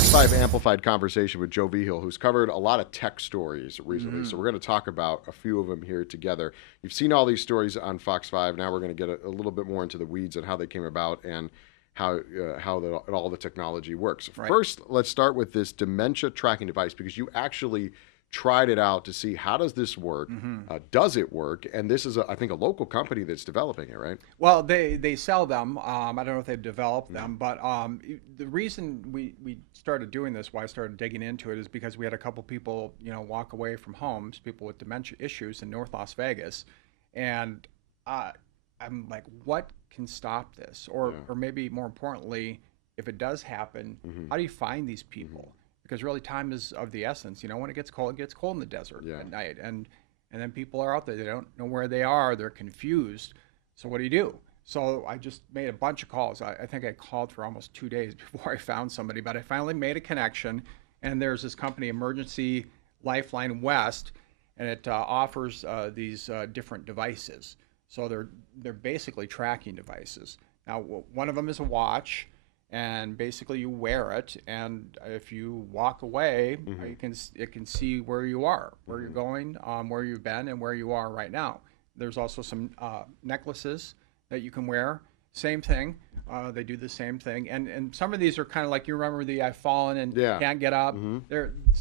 Fox 5 Amplified conversation with Joe Vigil, who's covered a lot of tech stories recently. So we're going to talk about a few of them here together. You've seen all these stories on Fox 5. Now we're going to get a little bit more into the weeds on how they came about and how all the technology works. Right. First, let's start with this dementia tracking device, because you actually tried it out to see how does this work, does it work, and this is, I think, a local company that's developing it, right? Well, they sell them. I don't know if they've developed them, but the reason we started doing this, why I started digging into it, is because we had a couple people, walk away from homes, people with dementia issues in North Las Vegas, and I'm like, what can stop this? Or maybe more importantly, if it does happen, how do you find these people? Because really, time is of the essence. When it gets cold in the desert at night, and then people are out there. They don't know where they are. They're confused. So what do you do? So I just made a bunch of calls. I think I called for almost 2 days before I found somebody, but I finally made a connection. And there's this company, Emergency Lifeline West, and it offers these different devices. So they're basically tracking devices. Now, one of them is a watch. And basically, you wear it, and if you walk away, it can see where you are, where you're going, where you've been, and where you are right now. There's also some necklaces that you can wear. Same thing. They do the same thing, and some of these are kind of like, you remember the I've fallen and can't get up.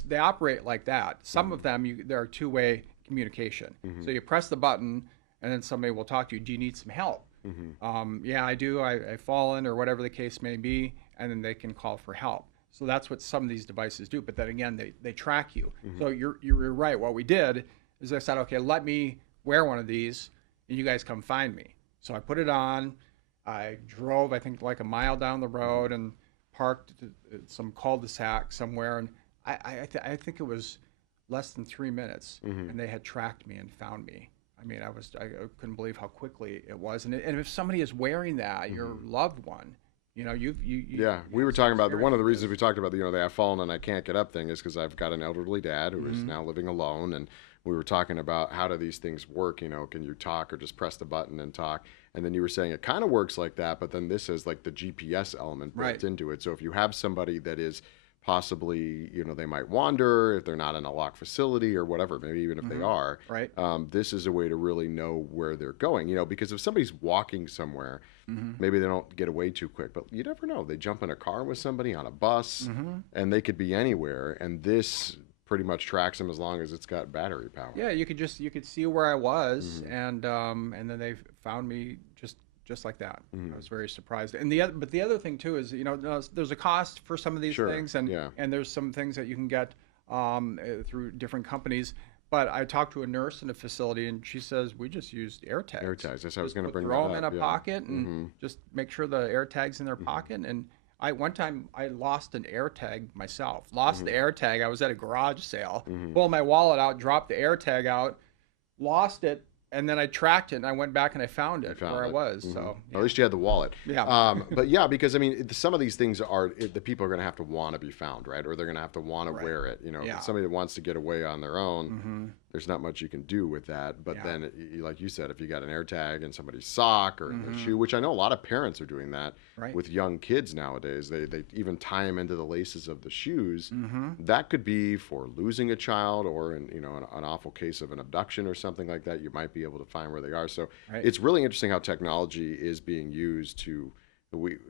They operate like that. Some of them, there are two-way communication. So you press the button, and then somebody will talk to you. Do you need some help? Yeah, I do. I've fallen, or whatever the case may be, and then they can call for help. So that's what some of these devices do. But then again, they track you. So you're right. What we did is I said, okay, let me wear one of these, and you guys come find me. So I put it on. I drove, I think, like a mile down the road and parked at some cul-de-sac somewhere, and I think it was less than 3 minutes, and they had tracked me and found me. I mean, I couldn't believe how quickly it was. And if somebody is wearing that, your loved one, we were talking about one of the reasons we talked about the I've fallen and I can't get up thing is because I've got an elderly dad who is now living alone, and we were talking about how do these things work. Can you talk or just press the button and talk? And then you were saying it kind of works like that, but then this is like the GPS element built into it. So if you have somebody that is possibly, they might wander if they're not in a locked facility or whatever, maybe even if they are. Right. This is a way to really know where they're going, because if somebody's walking somewhere, maybe they don't get away too quick, but you never know. They jump in a car with somebody, on a bus, and they could be anywhere. And this pretty much tracks them as long as it's got battery power. Yeah, you could see where I was, and then they found me just like that. I was very surprised. And the other thing too is, there's a cost for some of these things, and there's some things that you can get through different companies. But I talked to a nurse in a facility, and she says we just used AirTags. AirTags. That's how I was going to bring that up. up. Throw them in a pocket and just make sure the AirTag's in their pocket. And one time I lost an AirTag myself. Lost the AirTag. I was at a garage sale. Pulled my wallet out, dropped the AirTag out, lost it. And then I tracked it, and I went back and I found it where I was. So at least you had the wallet. Yeah. But because some of these things the people are going to have to want to be found, right? Or they're going to have to want to wear it. If it's somebody that wants to get away on their own, there's not much you can do with that. But then, like you said, if you got an AirTag in somebody's sock or in their shoe, which I know a lot of parents are doing that with young kids nowadays. They even tie them into the laces of the shoes. That could be for losing a child, or in an awful case of an abduction or something like that. You might be able to find where they are. So it's really interesting how technology is being used to.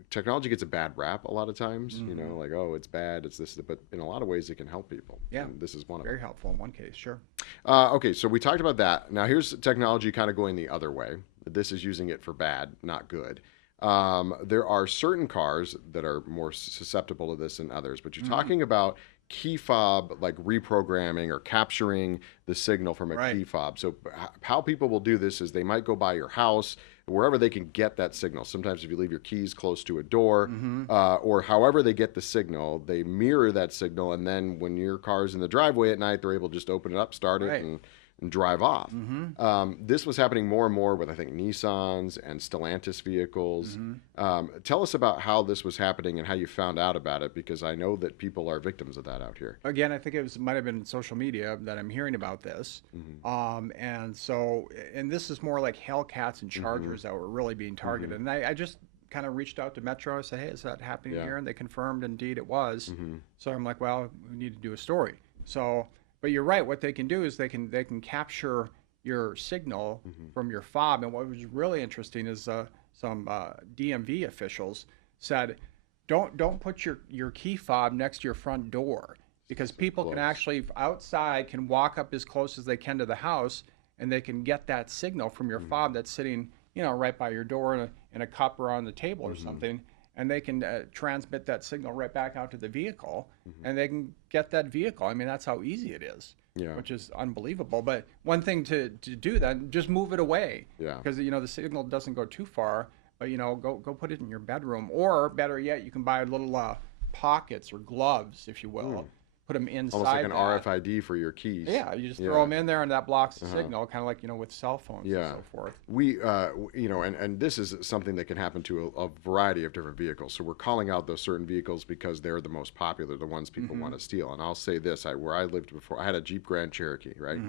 Technology gets a bad rap a lot of times, like, oh, it's bad, it's this, but in a lot of ways it can help people. Yeah. And this is one of them. Very helpful in one case, sure. Okay, so we talked about that. Now here's technology kind of going the other way. This is using it for bad, not good. There are certain cars that are more susceptible to this than others, but you're talking about key fob, like reprogramming or capturing the signal from a key fob. So how people will do this is they might go by your house, wherever they can get that signal. Sometimes if you leave your keys close to a door, or however they get the signal, they mirror that signal, and then when your car's in the driveway at night, they're able to just open it up, start it, and drive off. This was happening more and more with, I think, Nissans and Stellantis vehicles. Tell us about how this was happening and how you found out about it, because I know that people are victims of that out here. Again, I think it might have been social media that I'm hearing about this. And this is more like Hellcats and Chargers that were really being targeted. And I just kind of reached out to Metro. I said, hey, is that happening Yeah. here? And they confirmed indeed it was. Mm-hmm. So I'm like, well, we need to do a story. So, but you're right. What they can do is they can capture your signal Mm-hmm. from your fob. And what was really interesting is some DMV officials said, don't put your key fob next to your front door, because people close. can actually outside can walk up as close as they can to the house, and they can get that signal from your fob that's sitting, right by your door in a cup or on the table or something, and they can transmit that signal right back out to the vehicle, and they can get that vehicle. I mean, that's how easy it is. Yeah. Which is unbelievable. But one thing to do then, just move it away. Yeah. Because the signal doesn't go too far. But go put it in your bedroom, or better yet, you can buy little pockets or gloves, if you will. Put them inside. Almost like an that. RFID for your keys. Yeah, you just throw them in there, and that blocks the signal, kind of like with cell phones and so forth. We, and this is something that can happen to a variety of different vehicles. So we're calling out those certain vehicles because they're the most popular, the ones people want to steal. And I'll say this: where I lived before, I had a Jeep Grand Cherokee, right?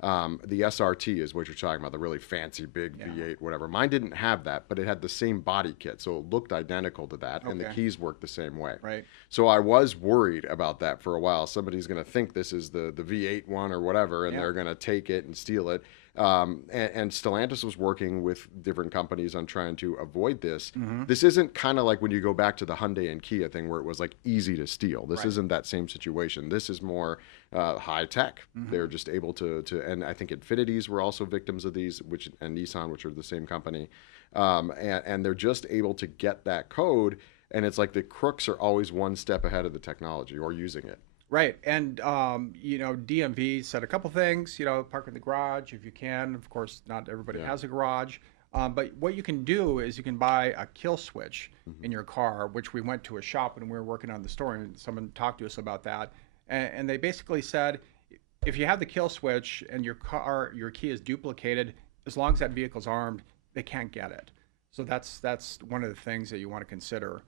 The SRT is what you're talking about, the really fancy big V8, whatever. Mine didn't have that, but it had the same body kit, so it looked identical to that, and the keys worked the same way. Right. So I was worried about that for a while. Somebody's going to think this is the V8 one or whatever, and they're going to take it and steal it. And Stellantis was working with different companies on trying to avoid this. This isn't kind of like when you go back to the Hyundai and Kia thing where it was like easy to steal. This isn't that same situation. This is more high tech. They're just able to, and I think Infinities were also victims of these, and Nissan, which are the same company. And they're just able to get that code. And it's like the crooks are always one step ahead of the technology or using it. Right. And, DMV said a couple things, park in the garage if you can. Of course, not everybody has a garage. But what you can do is you can buy a kill switch in your car, which we went to a shop when we were working on the story, and someone talked to us about that. And they basically said, if you have the kill switch and your key is duplicated, as long as that vehicle's armed, they can't get it. So that's one of the things that you want to consider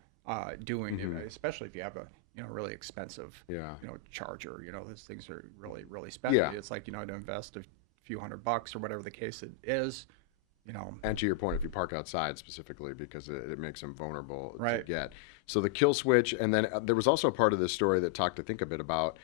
doing, especially if you have a really expensive charger. Those things are really, really spendy. Yeah. It's like to invest a few $100 or whatever the case it is. And to your point, if you park outside specifically, because it makes them vulnerable Right. to get. So the kill switch, and then there was also a part of this story that talked, I think, a bit about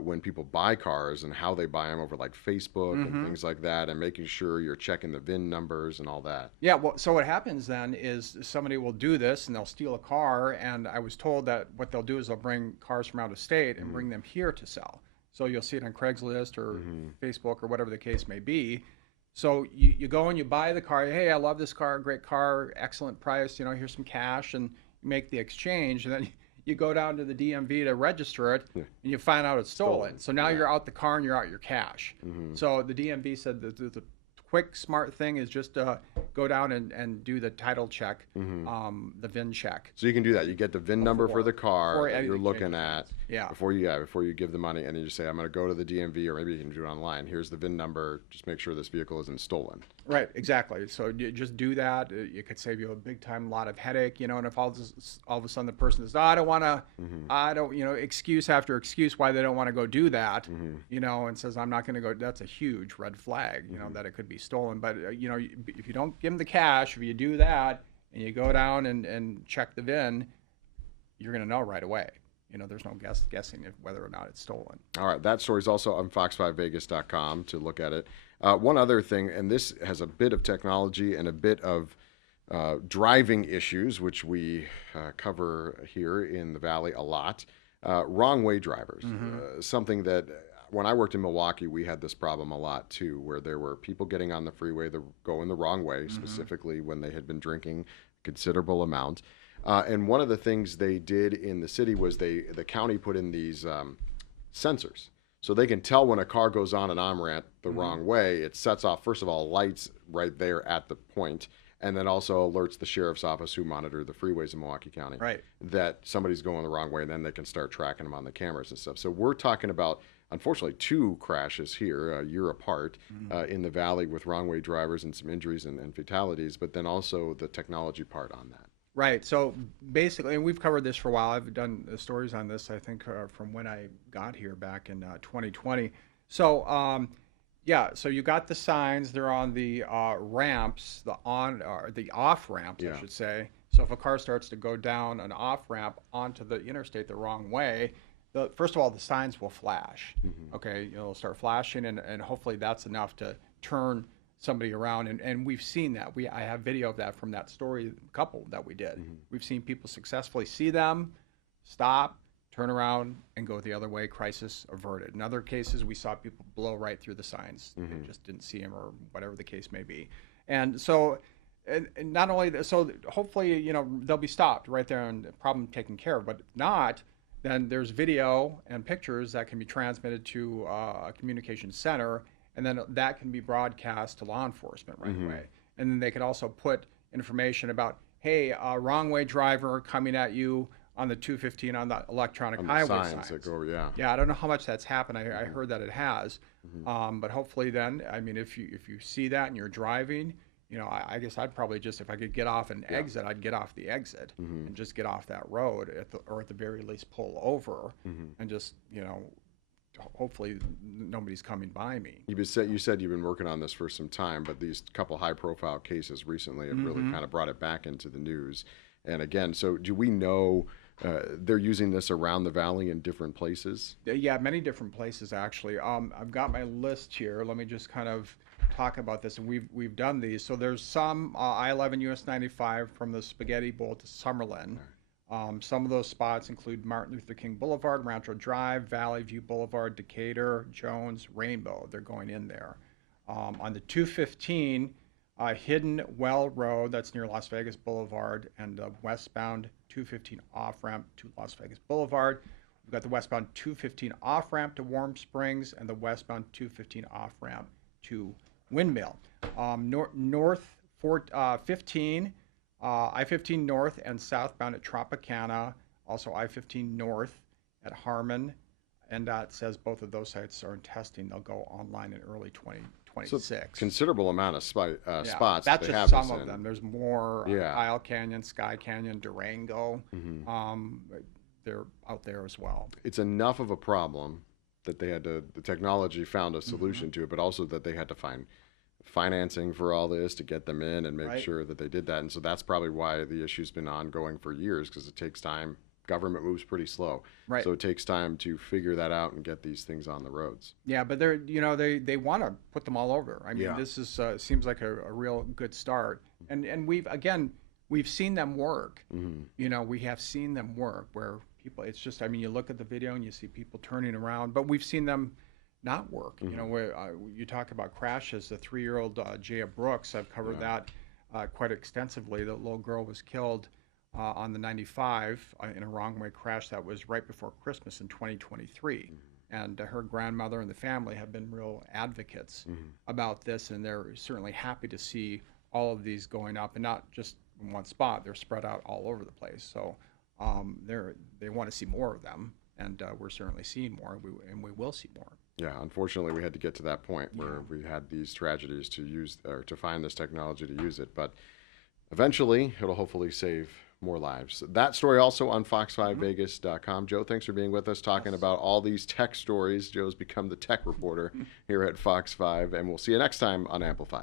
when people buy cars and how they buy them over like Facebook and things like that, and making sure you're checking the VIN numbers and all that. Yeah, well, so what happens then is somebody will do this and they'll steal a car, and I was told that what they'll do is they'll bring cars from out of state and bring them here to sell. So you'll see it on Craigslist or Facebook or whatever the case may be. So you go and you buy the car. Hey, I love this car, great car, excellent price. Here's some cash, and you make the exchange, and then you go down to the DMV to register it, and you find out it's stolen. So now you're out the car and you're out your cash. So the DMV said the quick, smart thing is just go down and do the title check, the VIN check. So you can do that. You get the VIN number for the car that you're anything looking changes. at Yeah. before you give the money, and then you say, I'm going to go to the DMV, or maybe you can do it online. Here's the VIN number. Just make sure this vehicle isn't stolen. Right, exactly. So you just do that. It could save you a big time lot of headache, and if all of a sudden the person says, I don't want to, I don't, excuse after excuse why they don't want to go do that, and says, I'm not going to go, that's a huge red flag, that it could be stolen. But, if you don't give them the cash, if you do that and you go down and check the VIN, you're going to know right away. There's no guessing whether or not it's stolen. All right, that story's also on fox5vegas.com to look at it. One other thing, and this has a bit of technology and a bit of driving issues, which we cover here in the Valley a lot. Wrong way drivers. Something that when I worked in Milwaukee, we had this problem a lot too, where there were people getting on the freeway going the wrong way, specifically when they had been drinking a considerable amount. And one of the things they did in the city was the county put in these sensors. So they can tell when a car goes on an on-ramp the wrong way. It sets off, first of all, lights right there at the point, and then also alerts the sheriff's office, who monitor the freeways in Milwaukee County, that somebody's going the wrong way, and then they can start tracking them on the cameras and stuff. So we're talking about, unfortunately, 2 crashes here a year apart in the Valley with wrong way drivers and some injuries and fatalities, but then also the technology part on that. Right. So basically, and we've covered this for a while. I've done stories on this, I think, from when I got here back in 2020. So, so you got the signs. They're on the ramps, the on or the off ramps, I should say. So if a car starts to go down an off ramp onto the interstate the wrong way, first of all, the signs will flash. Okay, it'll start flashing, and hopefully that's enough to turn somebody around. And we've seen that. I have video of that from that story couple that we did. We've seen people successfully see them, stop, turn around, and go the other way. Crisis averted. In other cases, we saw people blow right through the signs. They just didn't see them, or whatever the case may be. And so, and not only so hopefully they'll be stopped right there and the problem taken care of. But if not, then there's video and pictures that can be transmitted to a communication center, and then that can be broadcast to law enforcement right away. And then they could also put information about, hey, wrong way driver coming at you on the 215 on the electronic highway signs. That go, yeah. Yeah, I don't know how much that's happened. I heard that it has, but hopefully then, I mean, if you see that and you're driving, I guess I'd probably just, if I could get off an exit, I'd get off the exit and just get off that road, or at the very least pull over and just hopefully nobody's coming by me. You said you've been working on this for some time, but these couple high-profile cases recently have really kind of brought it back into the news. And again, so do we know they're using this around the valley in different places? Yeah, many different places actually. I've got my list here. Let me just kind of talk about this. And we've done these. So there's some I-11 US 95 from the Spaghetti Bowl to Summerlin. Some of those spots include Martin Luther King Boulevard, Rancho Drive, Valley View Boulevard, Decatur, Jones, Rainbow. They're going in there. On the 215, Hidden Well Road, that's near Las Vegas Boulevard, and the westbound 215 off-ramp to Las Vegas Boulevard. We've got the westbound 215 off-ramp to Warm Springs and the westbound 215 off-ramp to Windmill. North 15, I-15 north and southbound at Tropicana, also I-15 north at Harmon, and that says both of those sites are in testing. They'll go online in early 2026. So considerable amount of spots. That's they just have some of them. There's more. Isle Canyon, Sky Canyon, Durango. They're out there as well. It's enough of a problem that they had to. The technology found a solution to it, but also that they had to find financing for all this to get them in and make sure that they did that. And so that's probably why the issue's been ongoing for years, because it takes time. Government moves pretty slow, so it takes time to figure that out and get these things on the roads. Yeah, but they're they want to put them all over. I mean, this is seems like a real good start, and we've seen them work. We have seen them work where people. It's just, I mean, you look at the video and you see people turning around, but we've seen them not work. Where you talk about crashes. The 3-year-old Jaya Brooks, I've covered that quite extensively. The little girl was killed on the 95 in a wrong way crash that was right before Christmas in 2023. And her grandmother and the family have been real advocates about this, and they're certainly happy to see all of these going up, and not just in one spot. They're spread out all over the place. So they want to see more of them, and we're certainly seeing more, and we will see more. Yeah, unfortunately, we had to get to that point where we had these tragedies to use or to find this technology to use it, but eventually it'll hopefully save more lives. That story also on fox5vegas.com. Joe, thanks for being with us, talking about all these tech stories. Joe's become the tech reporter here at Fox 5, and we'll see you next time on Amplify.